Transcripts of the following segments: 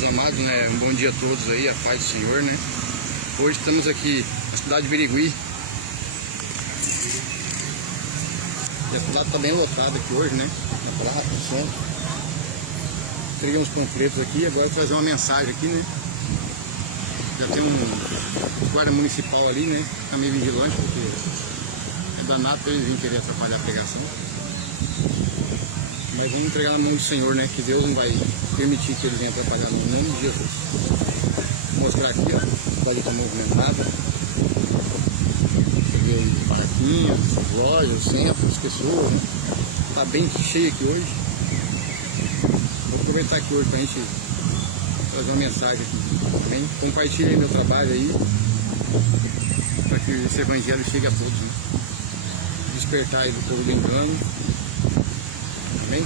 meus amados, né? Um bom dia a todos aí, a paz do Senhor, né? Hoje estamos aqui na cidade de Birigui. E a cidade está bem lotada aqui hoje, né? Na praça, no centro. Entreguei uns panfletos aqui, agora vou trazer uma mensagem aqui, né? Já tem um guarda municipal ali, né? Tá meio vigilante, porque é danado pra eles virem querer atrapalhar a pregação. Mas vamos entregar na mão do Senhor, né? Que Deus não vai permitir que eles venham atrapalhar no nome de Jesus. Vou mostrar aqui, ó. A cidade está movimentada. Você vê aí baraquinhas, lojas, centros, pessoas, né? Tá bem cheio aqui hoje. Vou aproveitar aqui hoje pra gente trazer uma mensagem aqui, tá bem? Compartilhem meu trabalho aí, para que esse evangelho chegue a todos, né? Despertar aí do povo do engano, tá bem?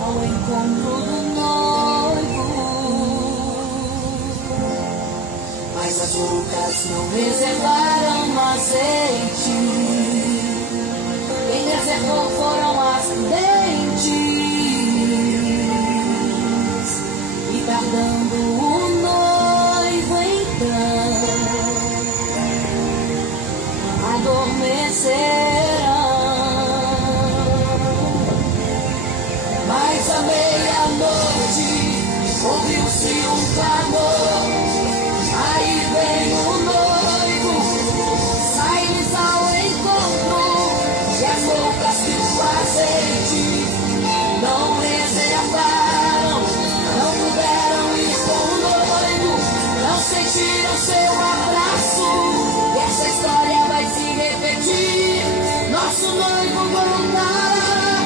Ao encontro do noivo, mas as loucas não reservaram azeite. Quem reservou foram as prudentes, e tardando o noivo então adormecerão. Mas à meia-noite ouviu-se um clamor. Aí vem o noivo, sai-lhes ao encontro. E as roupas que o azeite não reservaram, não puderam ir com o noivo, não sentiram seu abraço. E essa história vai se repetir. Nosso noivo voltará,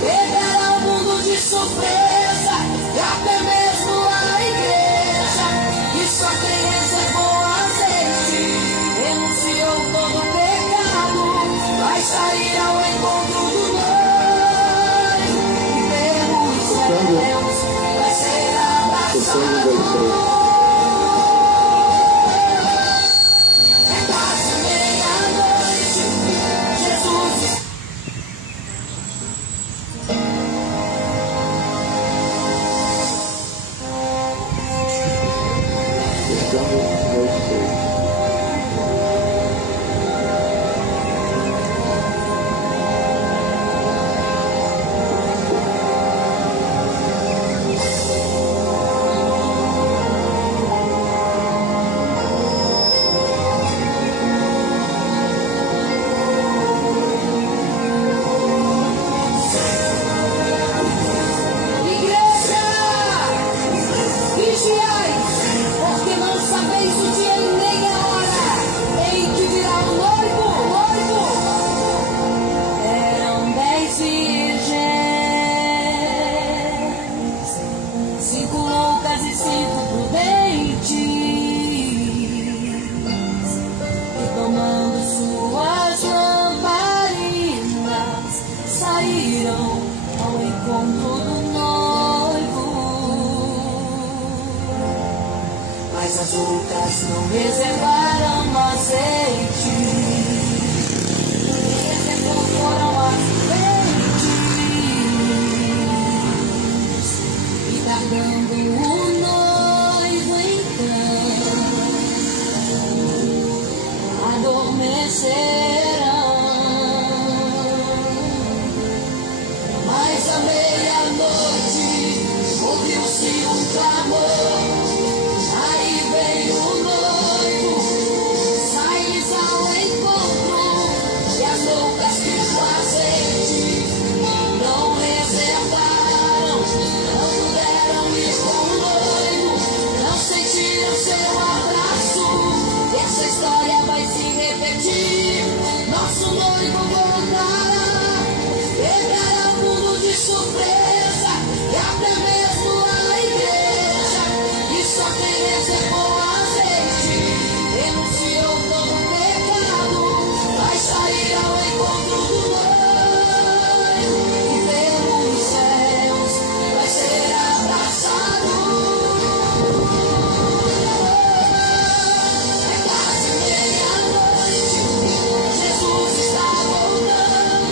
pegará o mundo de surpresa, e até mesmo a igreja. E só quem reservou azeite, renunciou todo o pecado, vai sair ao encontro do noivo. E pelos céus vai ser abraçado. É quase meia-noite, Jesus. surpresa, e até mesmo a igreja, que só tem reservou azeite, denunciou todo o pecado, vai sair ao encontro do noivo, e pelos céus vai ser abraçado. É quase meia-noite, Jesus está voltando,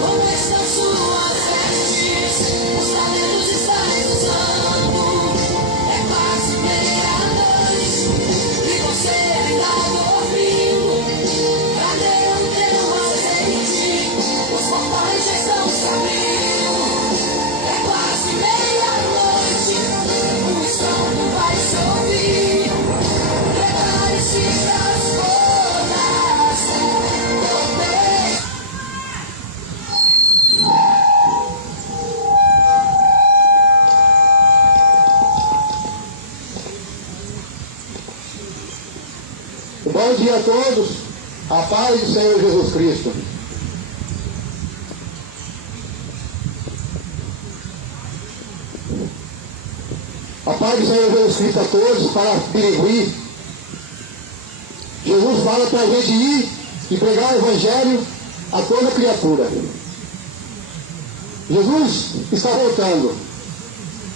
como estão suas vestes, os talentos estão usando. É quase meia-noite, e você ainda dormindo. Cadê o teu azeite? Os portões já estão se abrindo. É quase meia-noite, o estrondo vai se ouvir. Prepare-se pras bodas do bem. Bom dia a todos, a paz do Senhor Jesus Cristo. A paz do Senhor Jesus Cristo a todos, para Birigui. Jesus fala para a gente ir e pregar o Evangelho a toda criatura. Jesus está voltando.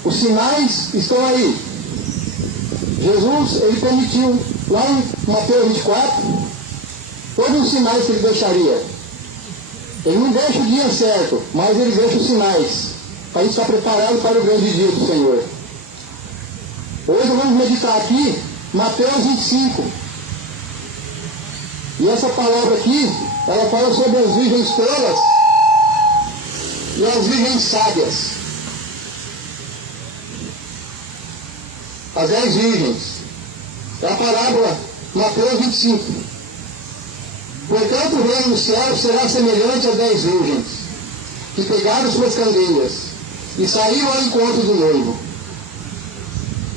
Os sinais estão aí. Jesus, ele permitiu, lá em Mateus 24, todos os sinais que ele deixaria. Ele não deixa o dia certo, mas ele deixa os sinais, para a gente estar preparado para o grande dia do Senhor. Hoje vamos meditar aqui, Mateus 25. E essa palavra aqui, ela fala sobre as virgens tolas e as virgens sábias. As 10 virgens. É a parábola Mateus 25. Portanto, o reino do céu será semelhante a 10 virgens, que pegaram suas candeias e saíram ao encontro do noivo.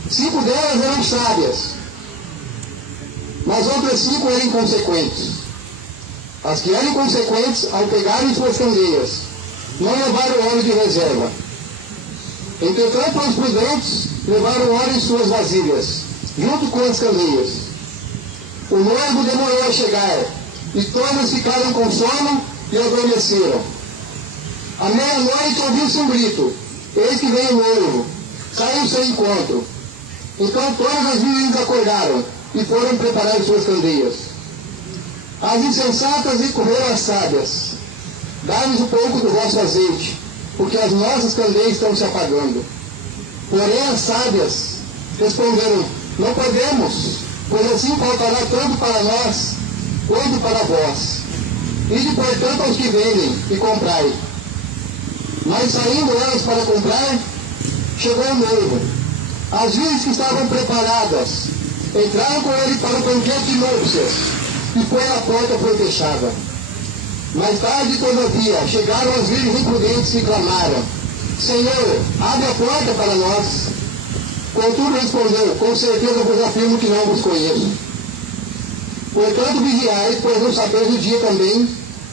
5 delas eram sábias, mas outras 5 eram inconsequentes. As que eram inconsequentes, ao pegarem suas candeias, não levaram óleo de reserva. Entretanto, os prudentes levaram óleo em suas vasilhas, junto com as candeias. O noivo demorou a chegar, e todos ficaram com sono e adormeceram. À meia-noite ouviu-se um grito: eis que vem o noivo, saiam ao seu encontro. Então todas as virgens acordaram e foram preparar suas candeias. As insensatas recorreram às sábias: dai-nos um pouco do vosso azeite, porque as nossas candeias estão se apagando. Porém as sábias responderam: não podemos, pois assim faltará tanto para nós quanto para vós. Ide portanto aos que vendem e comprai. Mas saindo elas para comprar, chegou o noivo. As virgens que estavam preparadas entraram com ele para o banquete de núpcias, e a porta foi fechada. Mais tarde, todavia, chegaram as virgens imprudentes e clamaram: Senhor, abre a porta para nós. Contudo respondeu: com certeza vos afirmo que não vos conheço. Portanto vigiai, pois não sabeis o dia também,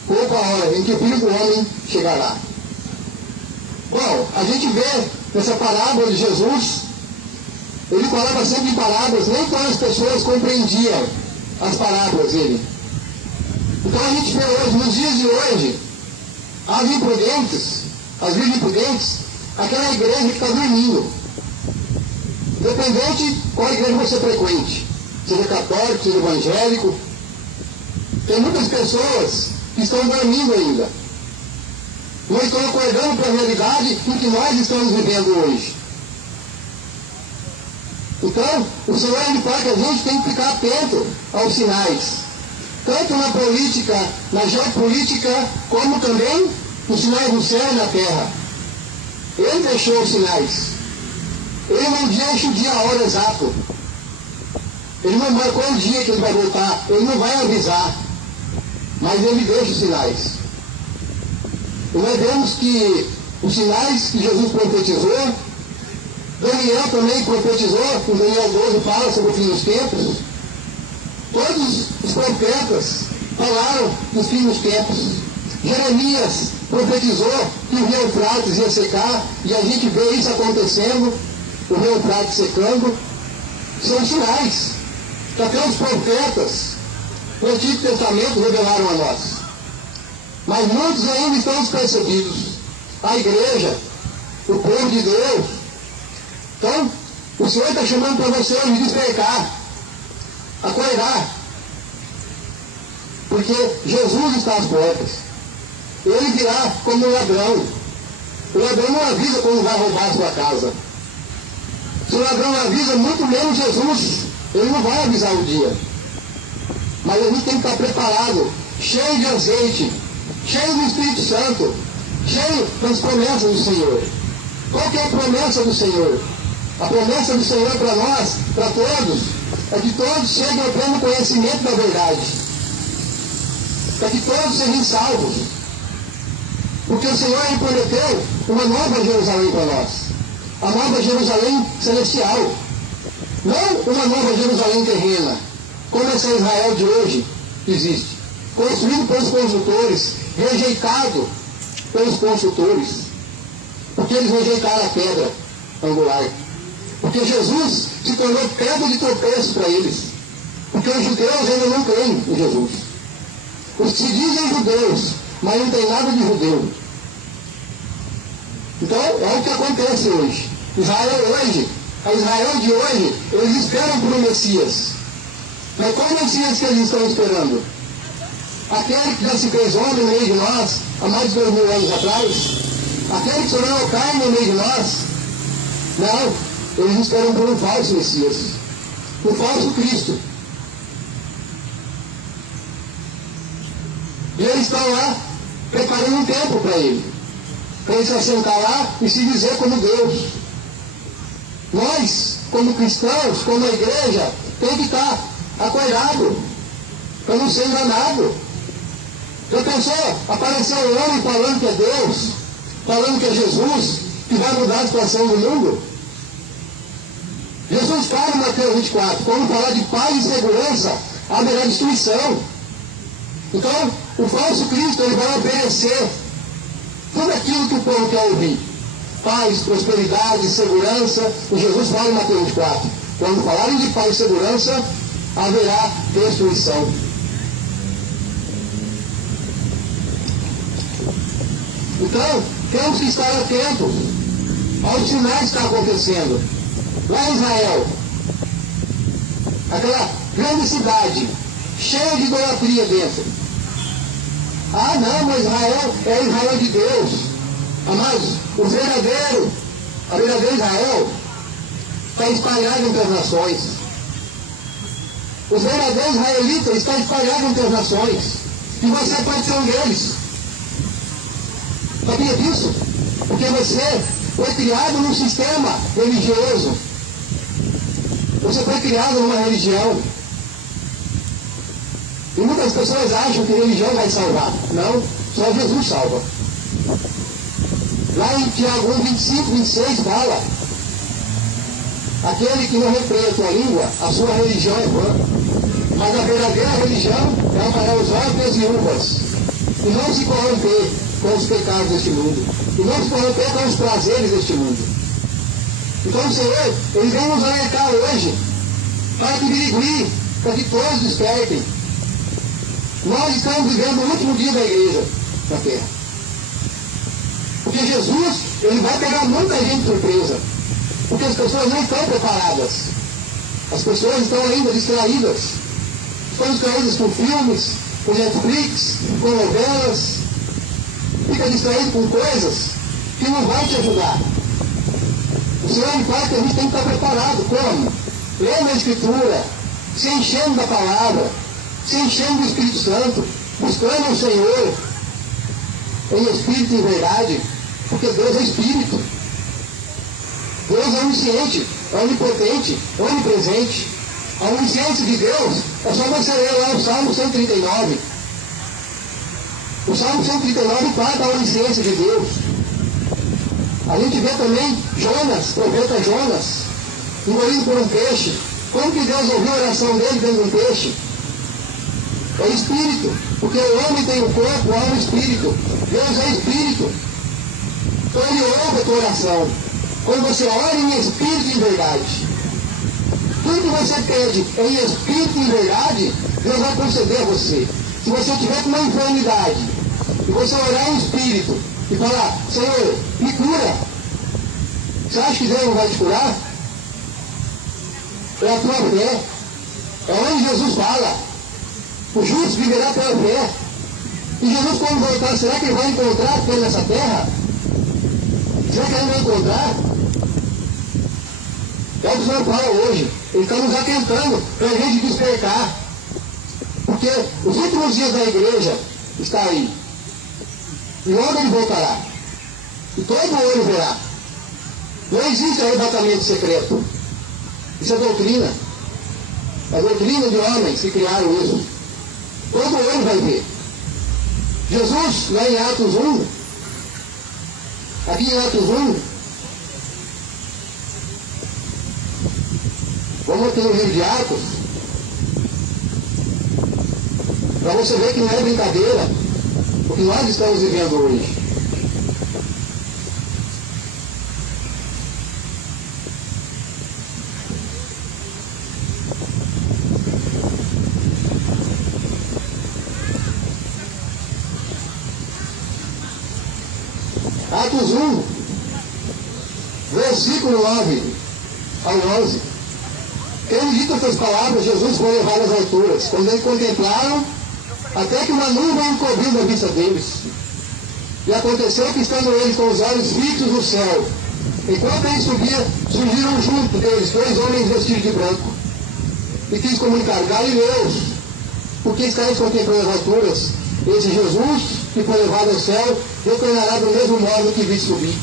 pouco a hora em que o Filho do Homem chegará. Bom, a gente vê nessa parábola de Jesus, ele falava sempre em parábolas, nem todas as pessoas compreendiam as parábolas dele. Então a gente vê hoje, nos dias de hoje, as imprudentes, as virgens imprudentes, aquela igreja que está dormindo. Independente qual igreja você frequente, seja católico, seja evangélico, tem muitas pessoas que estão dormindo ainda. Não estão acordando para a realidade em que nós estamos vivendo hoje. Então, o Senhor ele fala que a gente tem que ficar atento aos sinais, tanto na política, na geopolítica, como também os sinais do céu e na terra. Ele deixou os sinais. Ele não deixa o dia, a hora exato. Ele não marcou o dia que ele vai voltar. Ele não vai avisar. Mas ele deixa os sinais. E nós vemos que os sinais que Jesus profetizou, Daniel também profetizou, em Daniel 12 fala sobre o fim dos tempos. Todos os profetas falaram dos fim dos tempos. Jeremias profetizou que o rio Eufrates ia secar, e a gente vê isso acontecendo, o rio Eufrates secando. São sinais que até os profetas do Antigo Testamento revelaram a nós. Mas muitos ainda estão despercebidos. A igreja, o povo de Deus. Então, o Senhor está chamando para você de despertar, acordar. Porque Jesus está às portas. Ele virá como um ladrão. O ladrão não avisa quando vai roubar a sua casa. Se o ladrão avisa, muito menos Jesus. Ele não vai avisar o dia. Mas a gente tem que estar preparado, cheio de azeite, cheio do Espírito Santo, cheio das promessas do Senhor. Qual que é a promessa do Senhor? A promessa do Senhor para nós, para todos, é que todos cheguem ao pleno conhecimento da verdade. Para que todos sejam salvos. Porque o Senhor prometeu uma nova Jerusalém para nós. A nova Jerusalém celestial. Não uma nova Jerusalém terrena, como essa Israel de hoje existe. Construído pelos construtores, rejeitado pelos construtores. Porque eles rejeitaram a pedra angular. Porque Jesus se tornou pedra de tropeço para eles. Porque os judeus ainda não creem em Jesus. Os que se dizem judeus, mas não tem nada de judeu. Então, é o que acontece hoje. Israel hoje, a Israel de hoje, eles esperam por um Messias. Mas qual Messias que eles estão esperando? Aquele que já se fez homem no meio de nós, há mais de 2000 anos atrás? Aquele que se tornou carne no meio de nós? Não, eles esperam por um falso Messias. Um falso Cristo. E eles estão lá preparando um tempo para ele. Para ele se assentar lá e se dizer como Deus. Nós, como cristãos, como a igreja, tem que estar acordado para não ser enganado. Já pensou? Apareceu um homem falando que é Deus, falando que é Jesus, que vai mudar a situação do mundo? Jesus fala em Mateus 24, quando falar de paz e segurança, haverá destruição. Então, o falso Cristo, ele vai oferecer tudo aquilo que o povo quer ouvir. Paz, prosperidade, segurança. E Jesus fala em Mateus 24, quando falarem de paz e segurança, haverá destruição. Então, temos que estar atentos aos sinais que estão acontecendo. Lá em Israel, aquela grande cidade, cheia de idolatria dentro. Ah, não, mas Israel é Israel de Deus. Amados, a verdadeira Israel está espalhado entre as nações. Os verdadeiros israelitas estão espalhados entre as nações. E você pode ser um deles. Sabia disso? Porque você foi criado num sistema religioso. Você foi criado numa religião. E muitas pessoas acham que a religião vai salvar. Não, só Jesus salva. Lá em Tiago 1, 25, 26 fala: aquele que não repreende a tua língua, a sua religião é vã. Mas a verdadeira religião é amarrar os olhos e as viúvas. E não se corromper com os pecados deste mundo. E não se corromper com os prazeres deste mundo. Então o Senhor, Ele vem nos alertar hoje, para que virigui, para que todos despertem. Nós estamos vivendo o último dia da igreja na terra. Porque Jesus, Ele vai pegar muita gente de surpresa. Porque as pessoas não estão preparadas. As pessoas estão ainda distraídas. Estão distraídas com filmes, com Netflix, com novelas. Fica distraído com coisas que não vão te ajudar. O Senhor me fala que a gente tem que estar preparado. Como? Lendo a Escritura, se enchendo da palavra, se enchendo do Espírito Santo, buscando o Senhor em Espírito e em verdade, porque Deus é Espírito. Deus é onisciente, é onipotente, é onipresente. A onisciência de Deus é só você ler lá o Salmo 139. O Salmo 139 fala da onisciência de Deus. A gente vê também Jonas, profeta Jonas, engolido por um peixe. Como que Deus ouviu a oração dele dentro de um peixe? é espírito, porque o homem tem o corpo, alma e espírito. Deus é espírito. Então ele ouve a tua oração. Quando você ora em espírito e em verdade, tudo que você pede em espírito e em verdade, Deus vai conceder a você. Se você tiver com uma enfermidade, e você orar em espírito, e falar, Senhor, me cura, você acha que Deus não vai te curar? É a tua fé. É onde Jesus fala, o justo viverá pela fé. E Jesus, quando voltar, será que ele vai encontrar fé nessa terra? Será que ele vai encontrar? É o que o Senhor fala hoje. Ele está nos atentando para a gente despertar. Porque os últimos dias da igreja está aí. E logo ele voltará. E todo olho verá. Não existe arrebatamento secreto. Isso é doutrina. A doutrina de homens que criaram isso. Todo olho vai ver. Jesus, lá em Atos 1, aqui em Atos 1, vamos ter o livro de Atos, para você ver que não é brincadeira o que nós estamos vivendo hoje. Atos 1, versículo 9 ao 11. Tendo dito essas palavras, Jesus foi levado às alturas, quando eles contemplaram, até que uma nuvem encobriu a vista deles. E aconteceu que, estando eles com os olhos fixos no céu, enquanto ele subia, surgiram junto deles 2 homens vestidos de branco, e quis comunicar: Galileus, por que estáis contemplando as alturas? Esse Jesus, que foi levado ao céu, retornará do mesmo modo que vi subir.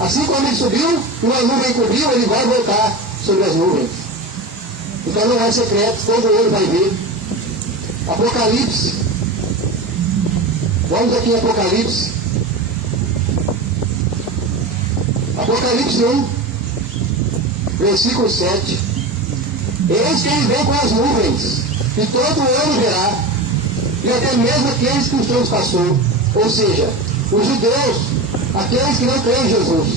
Assim como ele subiu, uma nuvem cobriu, ele vai voltar sobre as nuvens. Então não é secreto, todo olho vai ver. Apocalipse. Vamos aqui em Apocalipse. Apocalipse 1, versículo 7. Eis que ele vem com as nuvens, e todo olho verá, e até mesmo aqueles que os transpassou, ou seja, os judeus, aqueles que não creem em Jesus.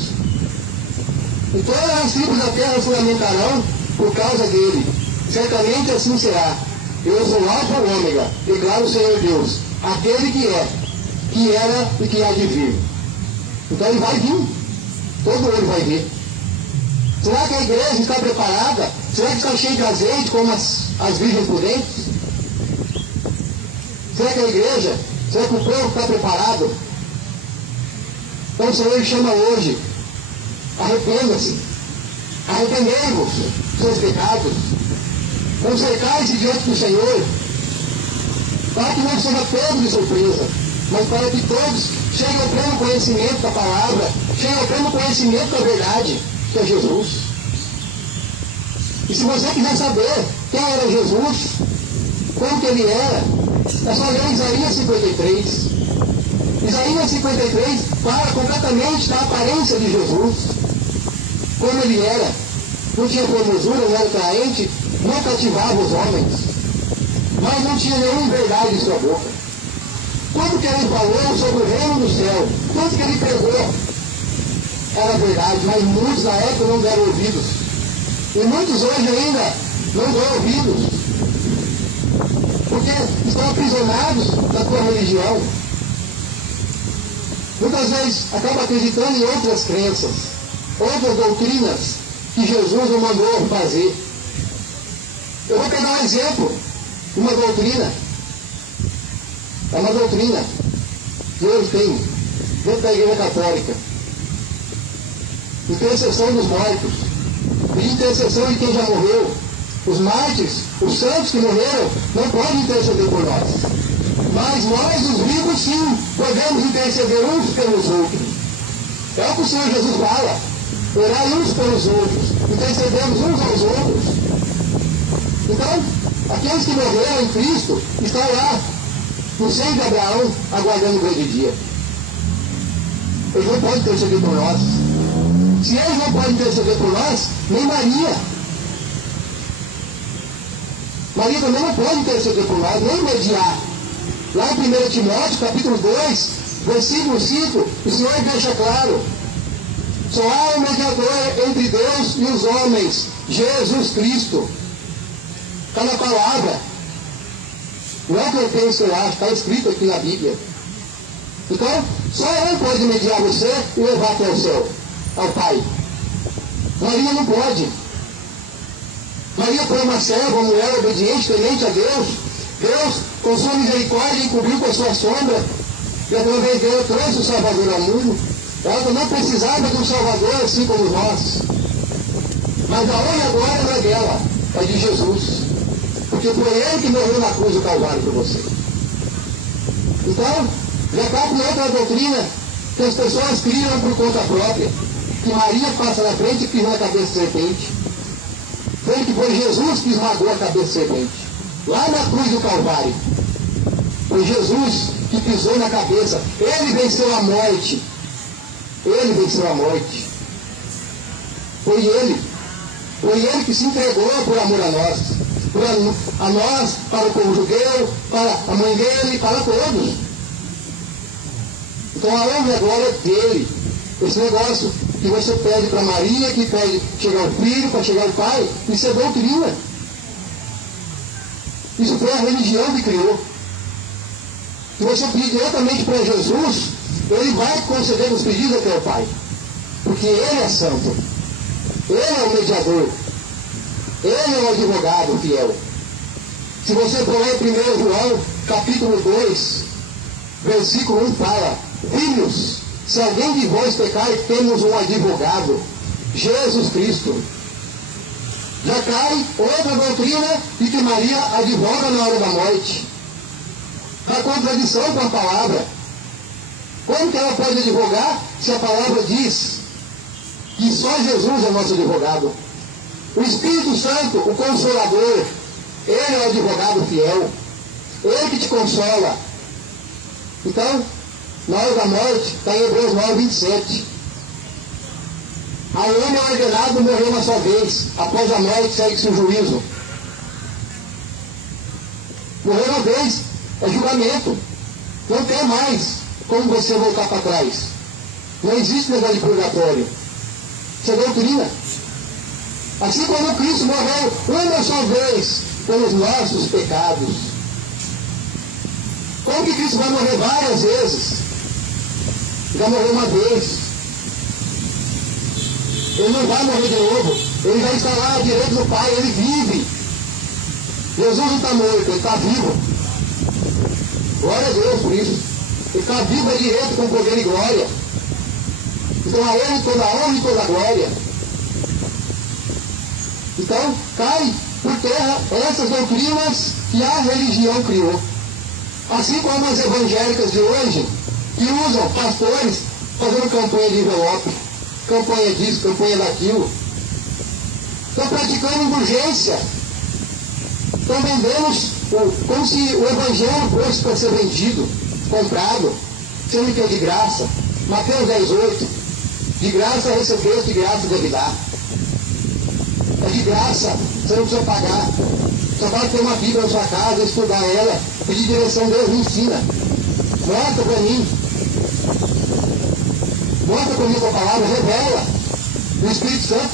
E todas as tribos da terra se lamentarão por causa dele. Certamente assim será. Eu sou o Alfa e o Ômega, declara o Senhor Deus, aquele que é, que era e que há de vir. Então ele vai vir, todo olho vai ver. Será que a igreja está preparada? Será que está cheia de azeite como as virgens prudentes? Será que a igreja, será que o povo está preparado? Então o Senhor chama hoje, arrependa-se, arrependei-vos dos seus pecados, consertai-se diante do Senhor, para que não seja pego de surpresa, mas para que todos cheguem ao pleno conhecimento da palavra, cheguem ao pleno conhecimento da verdade, que é Jesus. E se você quiser saber quem era Jesus, como que ele era, é só ler Isaías 53. Isaías 53 fala completamente da aparência de Jesus, como ele era. Não tinha formosura, não era atraente, não cativava os homens, mas não tinha nenhuma verdade em sua boca. Tudo que ele falou sobre o reino do céu, tudo que ele pregou, era verdade, mas muitos na época não deram ouvidos. E muitos hoje ainda não dão ouvidos, porque estão aprisionados na tua religião. Muitas vezes acabam acreditando em outras crenças, outras doutrinas que Jesus não mandou fazer. Eu vou pegar um exemplo, uma doutrina. É uma doutrina que hoje tem dentro da Igreja Católica. Intercessão dos mortos, e intercessão de quem já morreu. Os mártires, os santos que morreram, não podem interceder por nós. Mas nós, os vivos, sim, podemos interceder uns pelos outros. É o que o Senhor Jesus fala. Orai uns pelos outros, intercedemos uns aos outros. Então, aqueles que morreram em Cristo estão lá, no seio de Abraão, aguardando o grande dia. Eles não podem interceder por nós. Se eles não podem interceder por nós, nem Maria. Maria também não pode interceder por nós, nem mediar. Lá em 1 Timóteo, capítulo 2, versículo 5, o Senhor deixa claro: só há um mediador entre Deus e os homens, Jesus Cristo. Está na palavra. Não é que eu penso, eu acho, está escrito aqui na Bíblia. Então, só Ele pode mediar você e levar até o céu, ao Pai. Maria não pode. Maria foi uma serva, uma mulher obediente, temente a Deus. Deus, com sua misericórdia, encobriu com a sua sombra, e através dela trouxe o Salvador ao mundo. Ela também precisava de um Salvador, assim como nós. Mas a honra e a glória não é dela, é de Jesus. Porque foi Ele que morreu na cruz do Calvário por você. Então, já está com outra doutrina que as pessoas criam por conta própria. Que Maria passa na frente e pisou na cabeça de serpente. Foi que foi Jesus que esmagou a cabeça de serpente. Lá na cruz do Calvário. Foi Jesus que pisou na cabeça. Ele venceu a morte. Ele venceu a morte. Foi Ele. Foi Ele que se entregou por amor a nós. A nós, para o povo judeu, para a mãe dele, para todos. Então a honra e a glória é dele. Esse negócio que você pede para Maria, que pede chegar ao filho, para chegar ao pai, isso é doutrina. Isso foi a religião que criou. Se você pedir diretamente para Jesus, Ele vai conceder os pedidos até o Pai. Porque Ele é santo. Ele é o mediador. Ele é o advogado fiel. Se você for ler 1 João, capítulo 2, versículo 1, fala: filhos, se alguém de vós pecar, temos um advogado, Jesus Cristo. Já cai outra doutrina de que Maria advoga na hora da morte. Na contradição com a palavra. Como que ela pode advogar se a palavra diz que só Jesus é nosso advogado? O Espírito Santo, o Consolador, Ele é o advogado fiel. Ele que te consola. Então, na hora da morte, está em Hebreus 9, 27. Ao homem ordenado morreu uma só vez. Após a morte, segue-se o juízo. Morreu uma vez, é julgamento. Não tem mais como você voltar para trás. Não existe negócio de purgatório. Isso é doutrina. Assim como Cristo morreu uma só vez pelos nossos pecados. Como que Cristo vai morrer várias vezes? Já morreu uma vez. Ele não vai morrer de novo. Ele já está lá à direita do Pai, ele vive. Jesus não está morto, ele está vivo. Glória a Deus por isso. Ele está vivo à direita com poder e glória. Então a Ele toda a honra e toda a glória. Então cai por terra essas doutrinas que a religião criou. Assim como as evangélicas de hoje, que usam pastores fazendo campanha de envelope, campanha disso, campanha daquilo. Estão praticando indulgência. Estão vendendo como se o evangelho fosse para ser vendido, comprado, sendo que é de graça. Mateus 10:8. De graça recebeu, de graça deve dar. É de graça, você não precisa pagar. Você pode ter uma Bíblia na sua casa, estudar ela, pedir direção, Deus me ensina. Mostra para mim. Mostra para mim com a palavra, revela. O Espírito Santo.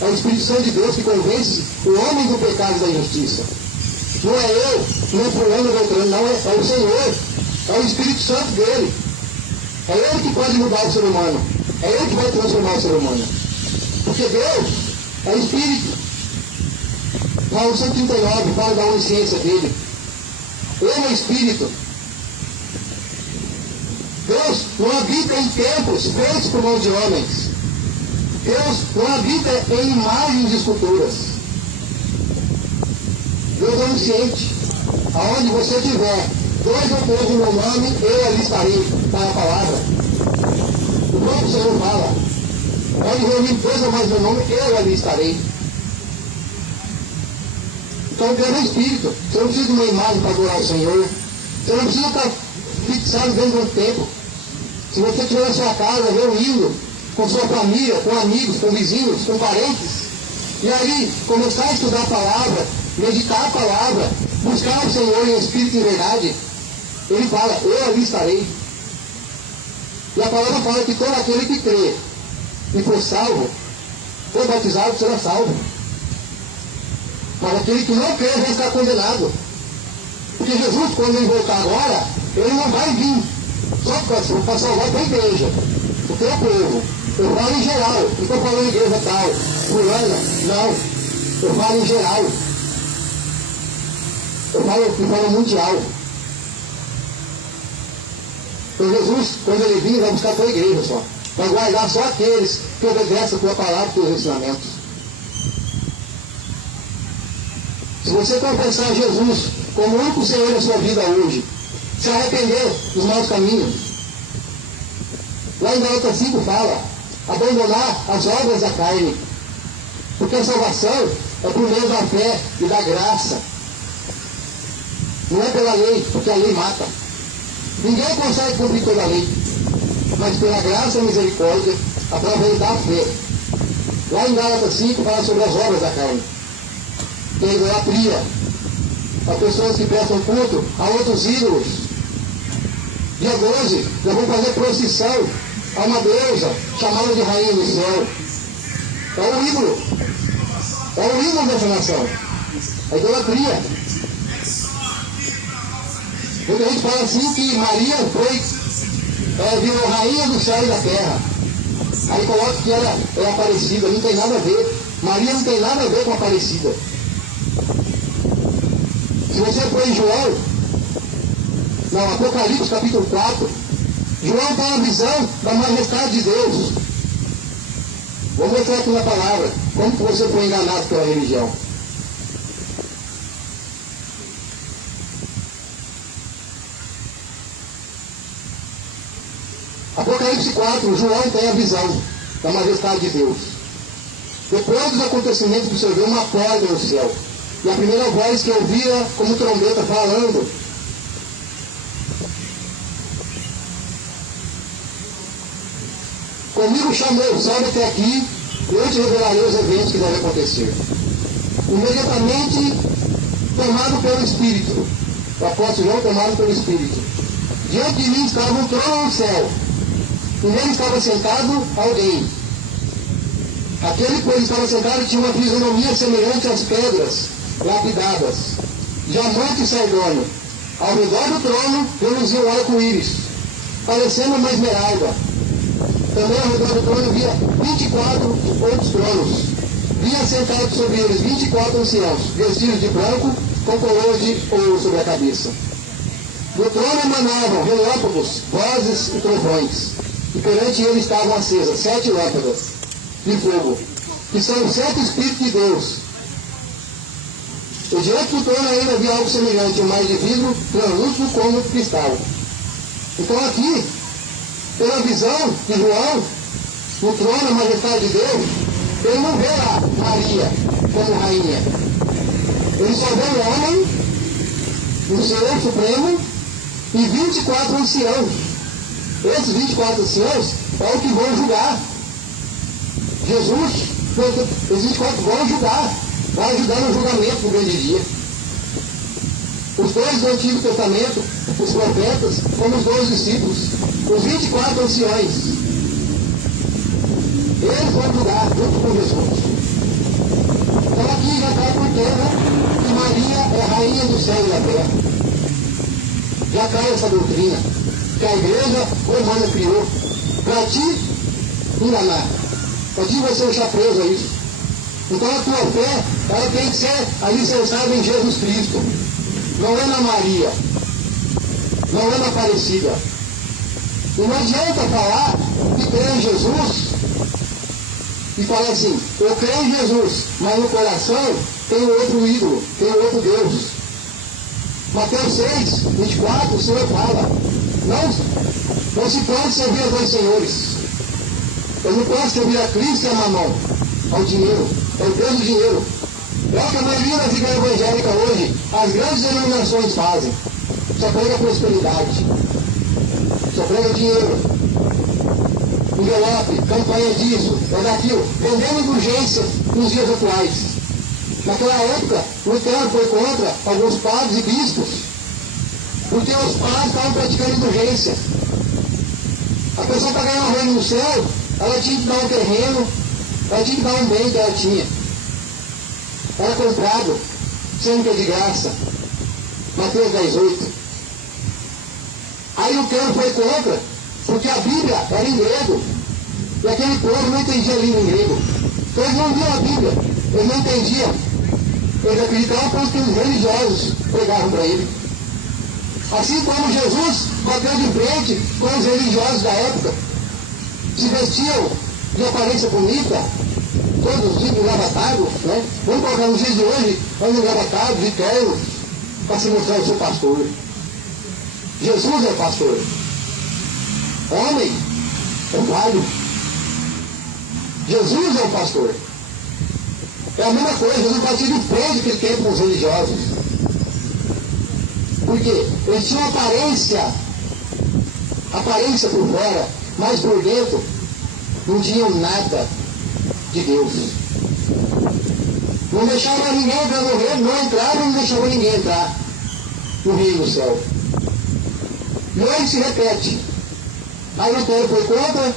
É o Espírito Santo de Deus que convence o homem do pecado e da injustiça. Não é eu, não é fulano, não, é o Senhor. É o Espírito Santo dele. É Ele que pode mudar o ser humano. É Ele que vai transformar o ser humano. Porque Deus é Espírito. Salmo 139 fala da onisciência dele. Ele é Espírito. Deus não habita em templos feitos por mãos de homens. Deus não habita em imagens de esculturas. Deus é onisciente. Aonde você estiver, 2 ou 3 no meu nome, eu ali estarei, está a palavra. O próprio Senhor fala: onde reunir 2 ou mais no meu nome, eu ali estarei. Então Deus é Espírito. Você não precisa de uma imagem para adorar o Senhor. Você não precisa estar fixado dentro do tempo. Se você estiver na sua casa, reunindo com sua família, com amigos, com vizinhos, com parentes, e aí começar a estudar a palavra, meditar a palavra, buscar o Senhor em espírito e verdade, ele fala, eu ali estarei. E a palavra fala que todo aquele que crê e for salvo, for batizado, será salvo. Mas aquele que não crê vai estar condenado. Porque Jesus, quando ele voltar agora, ele não vai vir só para salvar a igreja, o teu povo. Eu falo em geral, não estou falando igreja tal, fulana, não. Eu falo em geral. Eu falo mundial. Então Jesus, quando ele vir, vai buscar a tua igreja só. Vai guardar só aqueles que obedecem a tua palavra e teus ensinamentos. Se você confessar Jesus como o único Senhor da sua vida hoje, se arrepender dos maus caminhos, lá em Gálatas 5 fala, abandonar as obras da carne, porque a salvação é por meio da fé e da graça, não é pela lei, porque a lei mata. Ninguém consegue cumprir toda a lei, mas pela graça e misericórdia, através da fé. Lá em Gálatas 5 fala sobre as obras da carne, que é a idolatria, as pessoas que prestam culto a outros ídolos. Dia 12, nós vamos fazer procissão a uma deusa chamada de Rainha do Céu. É o ídolo dessa nação, a idolatria. Muita gente fala assim que Maria virou Rainha do Céu e da Terra. Aí coloca que ela é Aparecida, não tem nada a ver. Maria não tem nada a ver com Aparecida. Se você for em João, no Apocalipse capítulo 4, João tem a visão da majestade de Deus. Vou mostrar aqui na palavra como que você foi enganado pela religião. Apocalipse 4, João tem a visão da majestade de Deus. Depois dos acontecimentos que você vê uma porta no céu. E a primeira voz que eu via como trombeta falando. Comigo chamou, sobe até aqui, e eu te revelarei os eventos que devem acontecer. Imediatamente, tomado pelo Espírito, o apóstolo João tomado pelo Espírito, diante de mim estava um trono no céu, e nele estava sentado alguém. Aquele, pois, estava sentado tinha uma fisionomia semelhante às pedras lapidadas, diamante e sardônio. Ao redor do trono reluzia um arco-íris, parecendo uma esmeralda. Também ao redor do trono via 24 outros tronos. Via sentados sobre eles 24 anciãos, vestidos de branco, com coroas de ouro sobre a cabeça. Do trono emanavam relâmpagos, vozes e trovões. E perante ele estavam acesas 7 lâmpadas de fogo, que são os 7 Espíritos de Deus. E diante do trono ainda havia algo semelhante, um mar de vidro translúcido como cristal. Então aqui, pela visão de João, no trono, a majestade de Deus, ele não vê lá Maria como rainha. Ele só vê o homem, o Senhor Supremo, e 24 anciãos. Esses 24 anciãos é o que vão julgar. Jesus, os 24 vão julgar. Vai ajudar no julgamento do grande dia. Os 2 do Antigo Testamento, os profetas, como os 12 discípulos, os 24 anciões, eles vão julgar junto com Jesus. Então aqui já cai por terra que Maria é rainha do céu e da terra. Já cai essa doutrina que a igreja romana criou para te enganar, para ti você deixar preso a isso. Então a tua fé, ela tem que ser alicerçada em Jesus Cristo. Não é na Maria. Não é na Aparecida. E não adianta falar que crê em Jesus e falar assim, eu creio em Jesus, mas no coração tem outro ídolo, tem outro Deus. Mateus 6, 24, o Senhor fala, não se pode servir a 2 senhores. Eu não posso servir a Cristo e a Mamão, ao dinheiro. É o Deus do dinheiro. É o que a maioria das igrejas evangélicas hoje, as grandes denominações fazem. Só prega prosperidade. Só prega dinheiro. Envelope, campanha disso, é daquilo. Vendendo indulgência nos dias atuais. Naquela época, Lutero foi contra alguns padres e bispos, porque os padres estavam praticando indulgência. A pessoa para ganhar um reino no céu, ela tinha que dar um terreno, ela tinha que dar um bem que ela tinha. Era comprado, sendo que é de graça. Mateus 10:8. Aí Lutero foi contra, porque a Bíblia era em grego, e aquele povo não entendia a língua em grego. Então eles não liam a Bíblia, eles não entendiam. Eles acreditavam porque os religiosos pregavam para ele. Assim como Jesus bateu de frente com os religiosos da época, se vestiam de aparência bonita, todos os dias engravatados, né? Vamos colocar nos dias de hoje, andam engravatados, de terno, para se mostrar o seu pastor. Jesus é pastor. Homem é falho. Jesus é o pastor. É a mesma coisa, Jesus batia de frente aquele tempo com os religiosos. Por quê? Eles tinham aparência por fora, mas por dentro não tinham nada de Deus. Não deixavam ninguém entrar no reino, não entravam e não deixavam ninguém entrar no reino do céu. E hoje se repete. Aí Lutero foi contra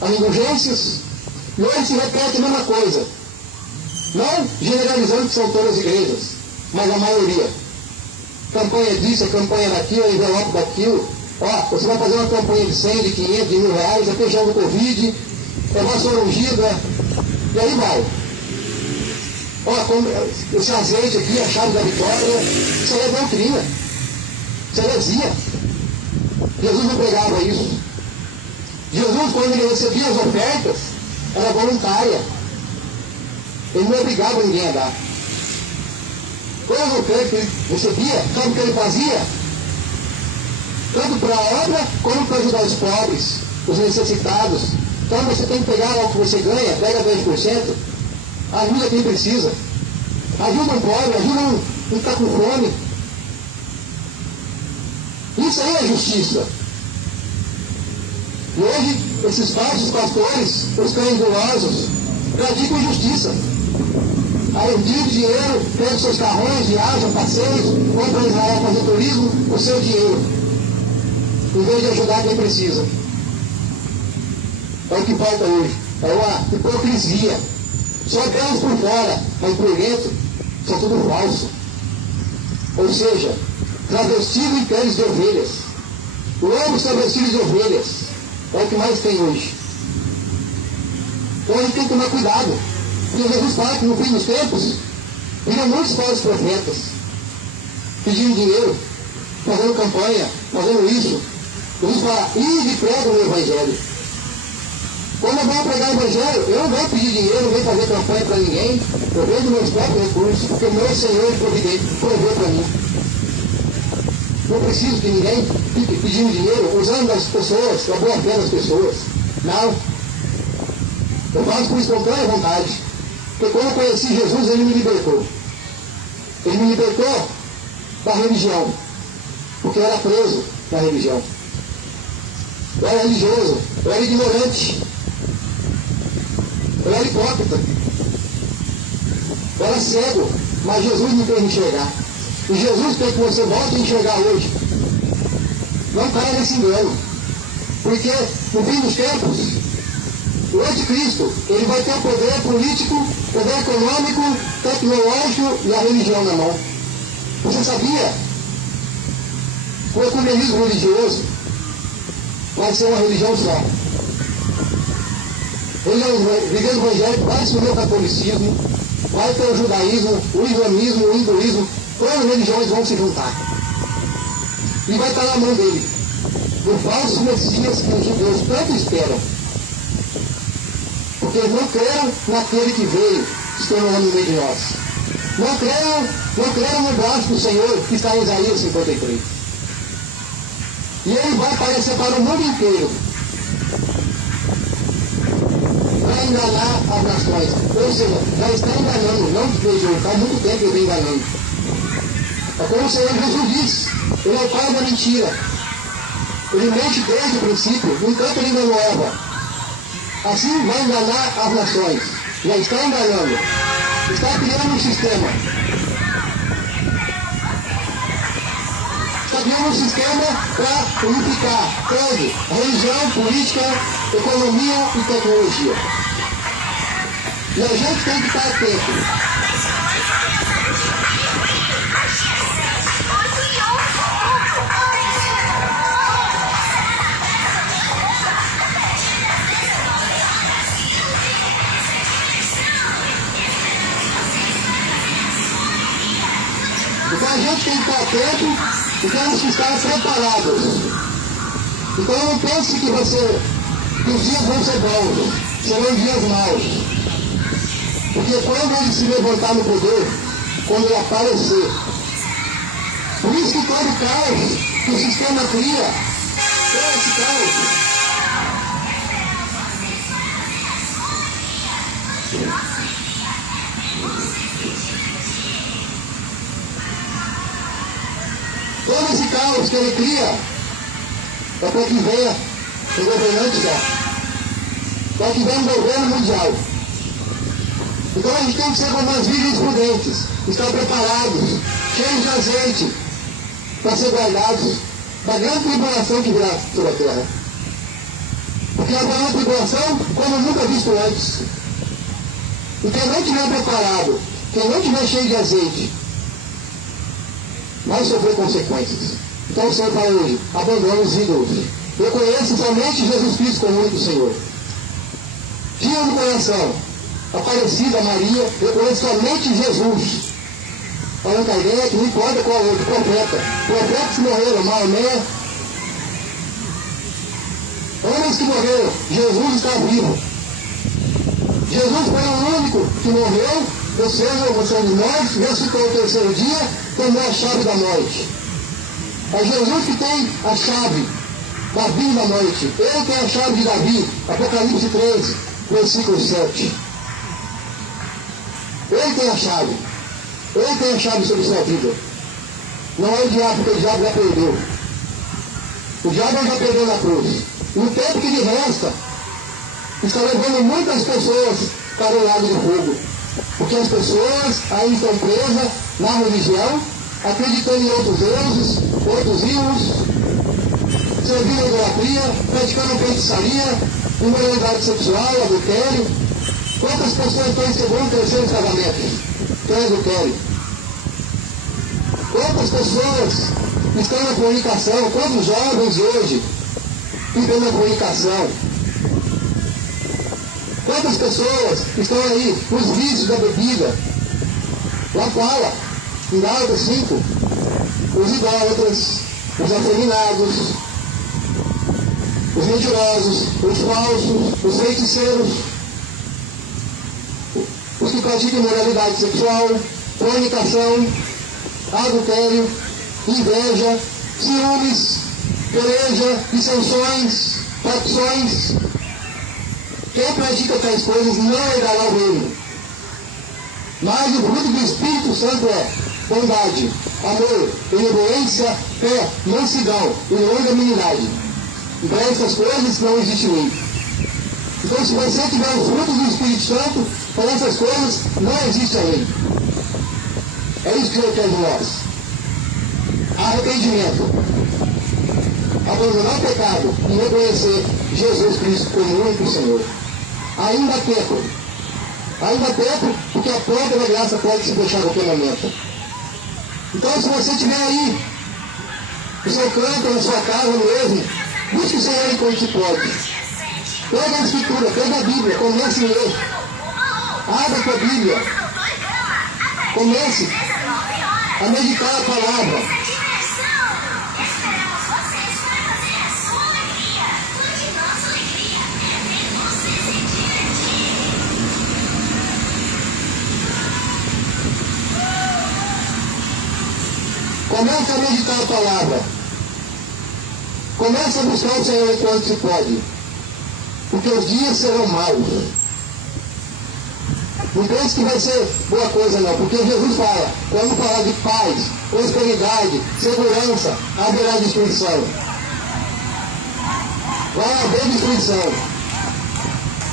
as indulgências, e hoje se repete a mesma coisa. Não generalizando que são todas as igrejas, mas a maioria. Campanha disso, a campanha daquilo, envelope daquilo. Ó, você vai fazer uma campanha de 100, de 500, de R$1.000, é feijão do Covid, é vassoura ungida, e aí vai. Ó, esse azeite aqui, a chave da vitória, isso aí é doutrina, isso é heresia. Jesus não pregava isso. Jesus, quando ele recebia as ofertas, era voluntária. Ele não obrigava ninguém a dar. Quando as ofertas que ele recebia, sabe o que ele fazia? Tanto para a obra, como para ajudar os pobres, os necessitados. Então você tem que pegar o que você ganha, pega 10%, ajuda quem precisa. Ajuda um pobre, ajuda um que está com fome. Isso aí é justiça. E hoje, esses falsos pastores, os cães gulosos, praticam injustiça. Aí o dia de dinheiro, pegam seus carrões, viajam, passeios, vão para Israel fazer turismo, o seu dinheiro, em vez de ajudar quem precisa. É o que falta hoje. É uma hipocrisia. Só belos por fora, mas por dentro, são tudo falso. Ou seja, travestido em peles de ovelhas. Lobos travestidos de ovelhas. É o que mais tem hoje. Então a gente tem que tomar cuidado. Porque Jesus fala que no fim dos tempos, virão muitos falsos profetas, pedindo dinheiro, fazendo campanha, fazendo isso. Jesus fala, ide e prega o Evangelho. Quando eu vou pregar o Evangelho, eu não vou pedir dinheiro, não vou fazer campanha para ninguém, eu vendo meus próprios recursos, porque o meu Senhor proveu para mim. Não preciso que ninguém fique pedindo dinheiro, usando das pessoas, a boa fé das pessoas. Não. Eu faço por espontânea vontade. Porque quando eu conheci Jesus, ele me libertou. Ele me libertou da religião. Porque eu era preso na religião. Eu era religioso, eu era ignorante. Eu era hipócrita. Eu era cego, mas Jesus me fez enxergar. E Jesus quer que você volte a enxergar hoje. Não caia nesse engano. Porque no fim dos tempos, o anticristo, ele vai ter o poder político, poder econômico, tecnológico e a religião na mão. Você sabia? O ecumenismo religioso vai ser uma religião só. Viver o evangélico vai assumir o catolicismo, vai ter o judaísmo, o islamismo, o hinduísmo, todas as religiões vão se juntar. E vai estar na mão dele. O falso Messias que os judeus tanto esperam. Porque eles não creram naquele que veio, se tornou no meio de nós. Não creram no braço do Senhor, que está em Isaías 53. E ele vai aparecer para o mundo inteiro. Para enganar as nações. Ou seja, já está enganando, não desejou, está há muito tempo ele vem enganando. É como o Senhor Jesus disse, ele é o pai da mentira. Ele mente desde o princípio, no entanto ele enganou Eva. Assim vai enganar as nações. Já está enganando. está criando um sistema. Está criando um sistema para unificar tudo: religião, política, economia e tecnologia. E a gente tem que estar atento. Então a gente tem que estar atento e temos que estar preparados. Então não pense que os dias vão ser bons, serão dias maus. Porque quando ele se levantar no poder, quando ele aparecer, por isso que todo caos que o sistema cria, todo esse caos, todo esse caos que ele cria é para que venha um governante só, para que venha um governo mundial. Então a gente tem que ser como as virgens prudentes, estar preparados, cheios de azeite, para ser guardados da grande tribulação que virá sobre a terra. Porque haverá uma tribulação como nunca visto antes. E quem não estiver preparado, quem não estiver cheio de azeite, vai sofrer consequências. Então o Senhor fala hoje: abandone os ídolos. Reconheça somente Jesus Cristo como único Senhor. Tira no coração Aparecida, Maria, reconheça somente Jesus. Allan Kardec, não importa qual outro, profeta. Profetas que morreram, Maomé, homens que morreram, Jesus está vivo. Jesus foi o único que morreu, ou seja, a emoção de morte, ressuscitou o terceiro dia, tomou a chave da morte. É Jesus que tem a chave da vida da noite. Ele tem a chave de Davi, Apocalipse 13, versículo 7. Ele tem a chave. Ele tem a chave sobre sua vida. Não é o diabo, porque o diabo já perdeu. O diabo já perdeu na cruz. E o tempo que lhe resta está levando muitas pessoas para o lago do fogo. Porque as pessoas ainda estão presas na religião, acreditando em outros deuses, outros ídolos, servindo a idolatria, praticando feitiçaria, imoralidade sexual, adultério. Quantas pessoas estão em segundo e terceiro casamento? Que é adultério. Quantas pessoas estão na fornicação? Quantos jovens hoje vivem na fornicação? Quantas pessoas estão aí nos vícios da bebida? Lá fala, em Gálatas 5, os idólatras, os afeminados, os mentirosos, os falsos, os feiticeiros, os que praticam imoralidade sexual, fornicação, adultério, inveja, ciúmes, peleja, dissensões, facções. Quem pratica tais coisas não herdará o reino. Mas o fruto do Espírito Santo é bondade, amor, benevolência, fé, mansidão e longanimidade. Então essas coisas não existem em mim. Então se você tiver os frutos do Espírito Santo, para essas coisas não existe além. É isso que eu quero de nós. Arrependimento. Abandonar o pecado e reconhecer Jesus Cristo como único Senhor. Ainda há tempo. Ainda há tempo, porque a porta da graça pode se fechar a qualquer momento. Então, se você estiver aí, no seu canto, na sua casa mesmo, busque o Senhor enquanto se pode. Pega a Escritura, pega a Bíblia, comece a ler. Abra a tua Bíblia. Comece a meditar a palavra. Comece a meditar a palavra. Comece a buscar o Senhor enquanto se pode. Porque os dias serão maus. Não pense que vai ser boa coisa não. Porque Jesus fala, quando falar de paz, prosperidade, segurança, haverá destruição. Vai haver destruição.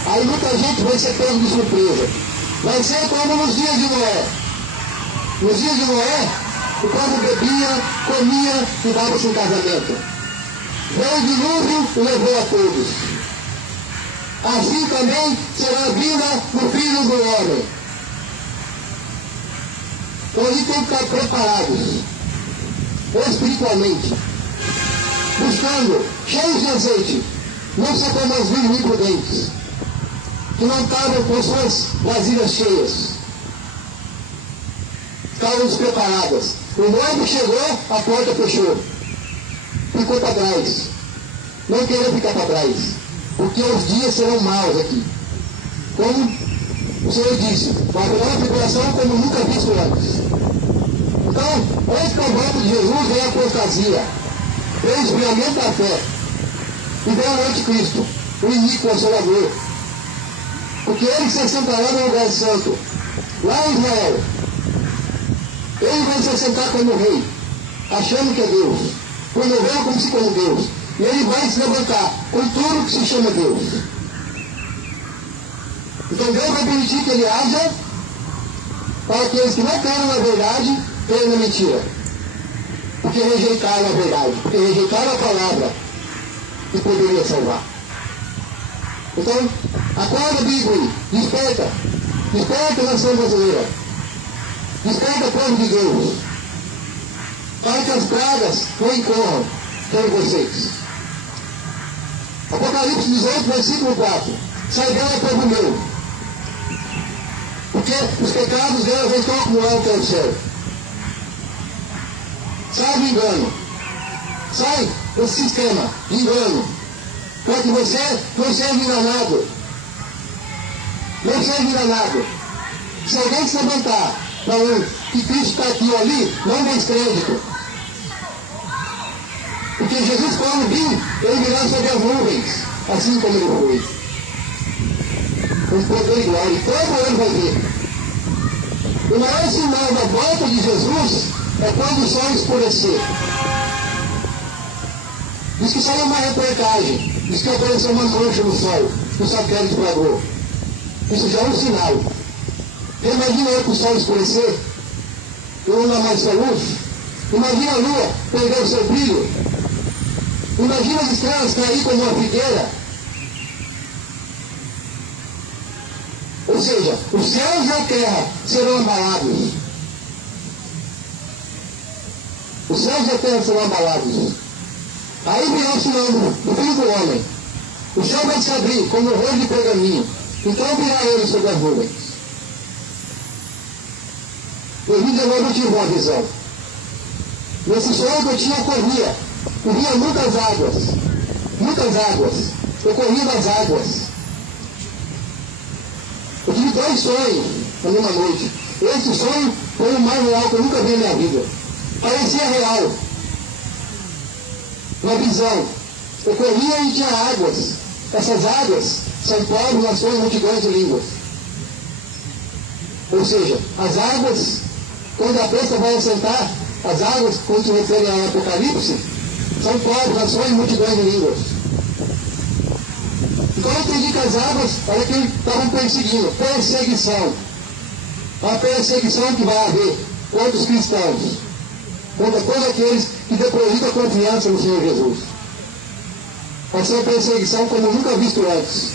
Aí muita gente vai ser pego de surpresa. Vai ser como nos dias de Noé. Nos dias de Noé, o povo bebia, comia e dava-se em casamento. Veio o dilúvio e levou a todos. Assim também será a vinda do Filho do Homem. Então a gente tem que estar preparados, espiritualmente, buscando, cheios de azeite, não só como as virgens imprudentes, que não estavam com suas vasilhas cheias, estavam despreparadas. O noivo chegou, a porta fechou, ficou para trás, não queria ficar para trás, porque os dias serão maus aqui. Como o Senhor disse, vai haver uma tribulação como nunca visto antes. Então, antes do volta de Jesus vem a apostasia, vem o esfriamento da fé, e vem o anticristo, o iníquo consolador. Porque ele se assentará no lugar santo, lá em Israel. Ele vai se assentar como rei, achando que é Deus, promovendo como se como Deus. E ele vai se levantar com tudo que se chama Deus. Então Deus vai permitir que ele haja para aqueles que não creem na verdade, creem na mentira. Porque rejeitaram a verdade, porque rejeitaram a palavra que poderia salvar. Então, acorda, Bíblia, desperta. Desperta, nação brasileira. Desperta, povo de Deus. Para que as pragas não incorram sobre vocês. Apocalipse 18, versículo 4. Sai dela, povo meu. Porque os pecados delas já estão acumulados até o céu. Sai do engano. Sai desse sistema de engano. Para que você não seja enganado. Não seja enganado. Se alguém se levantar falando que Cristo está aqui ou ali, não dê crédito. Porque Jesus, quando vir, ele virá sobre as nuvens, assim como ele foi. Com poder e glória. E todo ele vai ver. O maior sinal da volta de Jesus é quando o sol escurecer. Diz que saiu uma reportagem, diz que apareceu uma mancha no sol, que o satélite flagrou. Isso já é um sinal. Imagina aí o sol escurecer, e não dá mais sua luz. Imagina a lua perder o seu brilho. Imagina as estrelas cair como uma figueira. Ou seja, os céus e a terra serão abalados. Os céus e a terra serão abalados. Aí virá o sinal do Filho do Homem. O céu vai se abrir como um rolo de pergaminho. Então virá ele sobre as nuvens. Em 2019 eu tive uma visão. Nesse sonho que eu tinha, eu corria muitas águas. Muitas águas. Eu corria das águas. Eu tive 2 sonhos na mesma noite. Esse sonho foi o mais real que eu nunca vi na minha vida. Parecia real. Uma visão. Eu corria e tinha águas. Essas águas são povos, nações, multidões de línguas. Ou seja, as águas, quando a besta vai assentar, as águas, quando se refere ao Apocalipse, são povos, nações, multidões de línguas. Então eu entendi que as águas era que estavam perseguindo, perseguição. A perseguição que vai haver contra os cristãos, contra todos aqueles que depositam confiança no Senhor Jesus. Vai ser uma perseguição como nunca visto antes.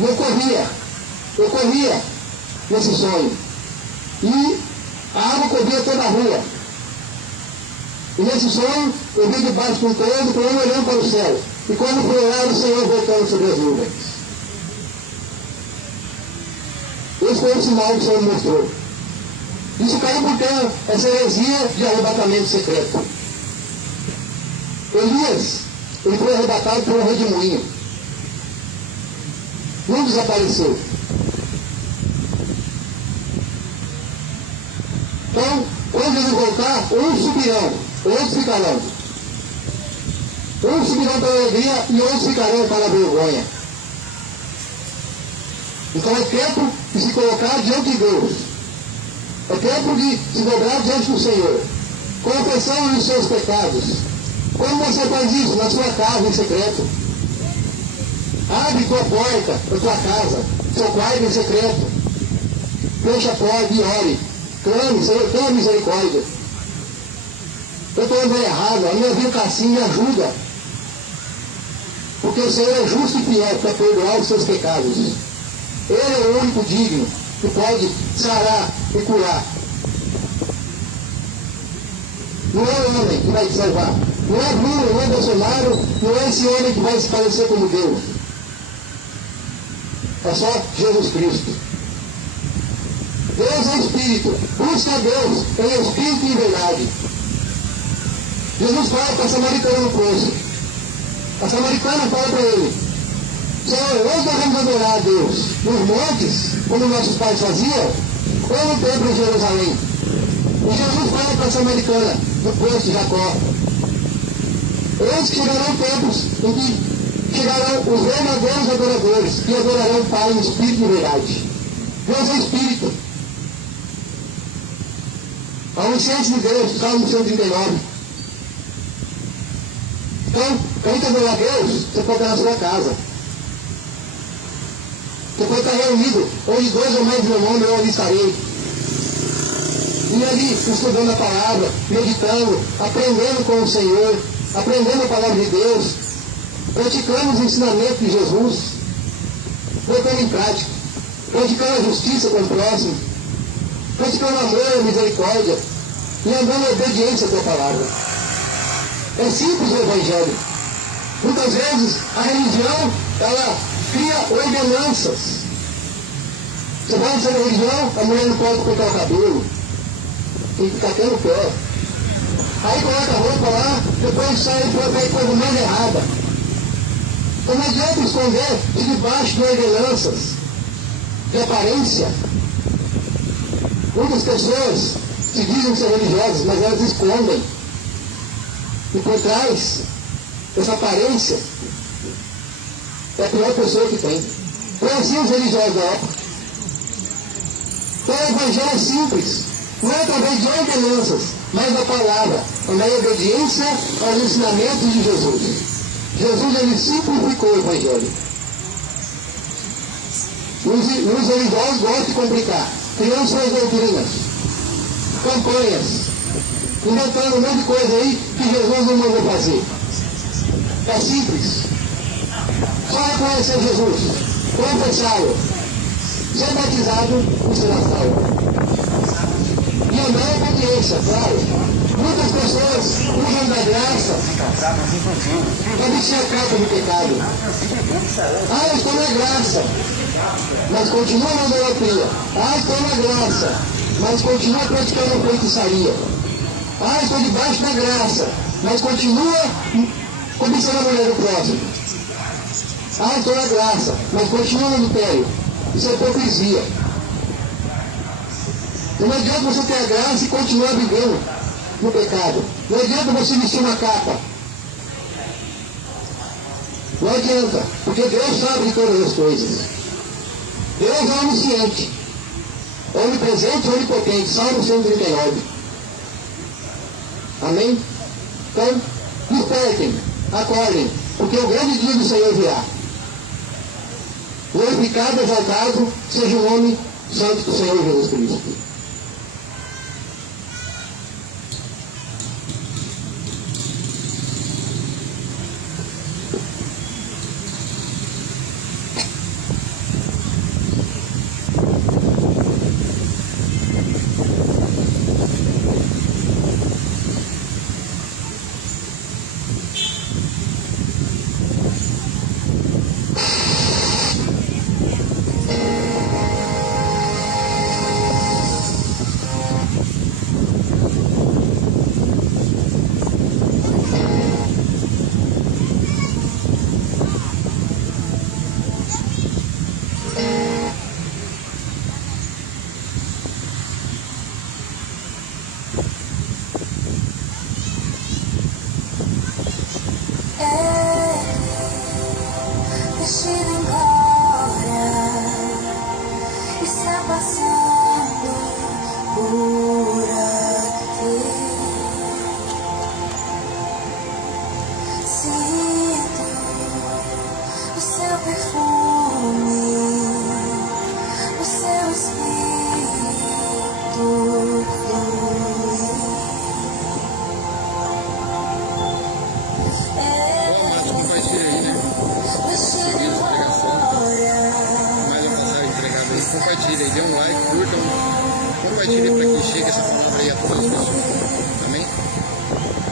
Eu corria nesse sonho. E a água cobria toda a rua. E nesse sonho, eu vi debaixo com todo olhando para o céu. E quando fui olhar, o Senhor voltando sobre as nuvens. Esse foi o sinal que o Senhor mostrou. Isso caiu por terra, essa heresia de arrebatamento secreto. Elias, ele foi arrebatado por um redemoinho. Não desapareceu. Então, quando ele voltar, uns subirão, outros ficarão. Uns subirão para a alegria e outros ficarão para a vergonha. Então é tempo de se colocar diante de Deus. É tempo de se dobrar diante do Senhor, confessando os seus pecados. Como você faz isso? Na sua casa, em secreto. Abre tua porta da tua casa. seu quarto em secreto, feche a porta e ore. Clame, Senhor, tenha misericórdia. Eu estou andando errado, a minha vida assim, me ajuda. Porque o Senhor é justo e fiel para perdoar os seus pecados. Ele é o único digno que pode sarar e curar. Não é o homem que vai te salvar. Não é Bruno, não é Bolsonaro, não é esse homem que vai se parecer como Deus. É só Jesus Cristo. Deus é Espírito. Busca Deus em Espírito e em verdade. Jesus fala para a samaritana no poço. A samaritana fala para ele: Senhor, hoje nós vamos adorar a Deus nos montes, como nossos pais faziam, ou no templo em Jerusalém. E Jesus fala para a samaritana no poço de Jacó: eis que chegarão tempos em que chegarão os verdadeiros adoradores que adorarão o Pai em Espírito e verdade. Deus é Espírito. A onisciência de Deus, Salmo 139. Então, quem quer adorar a Deus, você pode estar na sua casa. Você pode estar reunido, onde dois ou mais meu nome, eu ali estarei. E ali, estudando a palavra, meditando, aprendendo com o Senhor, aprendendo a palavra de Deus, praticando os ensinamentos de Jesus, botando em prática, praticando a justiça com o próximo, praticando amor e misericórdia, e andando em obediência à tua palavra. É simples o Evangelho. Muitas vezes a religião, ela cria ordenanças. Você vai ser da religião, a mulher não pode cortar o cabelo, tem que ficar até no pé. Aí coloca a roupa lá, depois sai e faz coisa mais errada. Então não adianta esconder de debaixo de ordenanças, de aparência. Muitas pessoas se dizem ser religiosas, mas elas escondem. E por trás dessa aparência é a pior pessoa que tem. Foi assim os religiosos da época. Então o Evangelho é simples. Não é através de ordenanças, mas da palavra, na obediência aos ensinamentos de Jesus. Jesus, ele simplificou o Evangelho. Os religiosos gostam de complicar, criando suas doutrinas, campanhas, inventando um monte de coisa aí que Jesus não mandou fazer. É simples. Só reconhecer Jesus, confessá-lo, ser batizado e será salvo. E andar em obediência, claro. Muitas pessoas usam da graça para vestir a capa do pecado. Ah, eu estou na graça, mas continua na idolatria. Ah, estou na graça, mas continua praticando feitiçaria. Ah, estou debaixo da graça, mas continua cobiçando a mulher do próximo. Ah, estou na graça, mas continua no adultério. Isso é hipocrisia. Não adianta você ter a graça e continuar vivendo no pecado. Não adianta você vestir uma capa. Não adianta, porque Deus sabe de todas as coisas. Deus é onisciente, onipresente e onipotente. Salmo 139. Amém? Então, despertem, acordem, porque o grande dia do Senhor virá. Glorificado, exaltado, seja o nome santo do Senhor Jesus Cristo. dê um like, curtam, compartilhem para que chegue essa palavra aí a todas as pessoas.